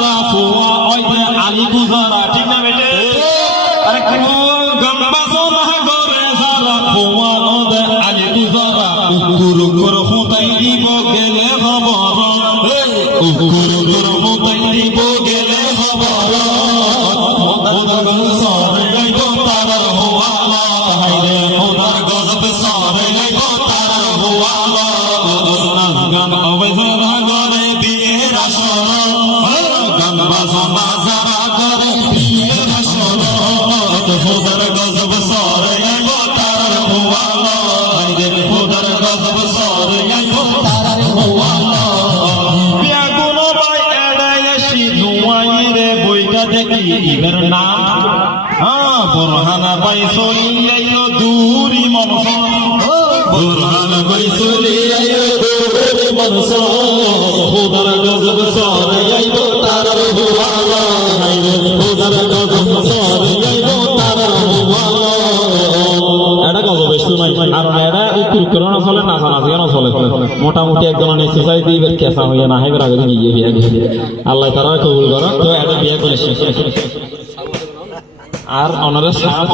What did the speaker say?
রাফুয়া ওই যে আলী গুজারা ঠিক না বেটে আরে কোন গম্বাসো না করে সারা ফুয়া ওদে আলী গুজারা উকুর হুতাই দিব গেলে খবর উকুর হুতাই দিব গেলে খবর ওদার সরে গাইব তারার হুয়ালা হাইরে ওদার গজব সরে গাইব তারার হুয়ালা নাচ গান অবৈধ করে বিয়ের আসর গান বাজনা যারা করে বিয়ের আসর ওদার গজব সরে গাইব তারার হুয়ালা হাইরে ওদার গজব সরে গাইব তারার হুয়ালা বিয়াগুলো বাই এড়াই আসি দুয়াইরে বইটা দেখি ইবের নাম বুরহানা বাই চলিয়াইও দূরি মনস বুরহানা বাই চলিয়াইও দূরি মনস খোদার গজব সরে আইব তারার হুয়ালা হাইরে খোদার গজব সরে আইব তারার হুয়ালা এটা গজব শুনাই আর এটা উকুর করোনা চলে না জানা যেন চলে মোটামুটি একজন এক্সারসাইজ দিবে কেসা হইয়া না হেবের আগে নিয়ে বিয়ে আল্লাহ তারা কবুল করো তো এটা বিয়ে করে আর অনারে সারা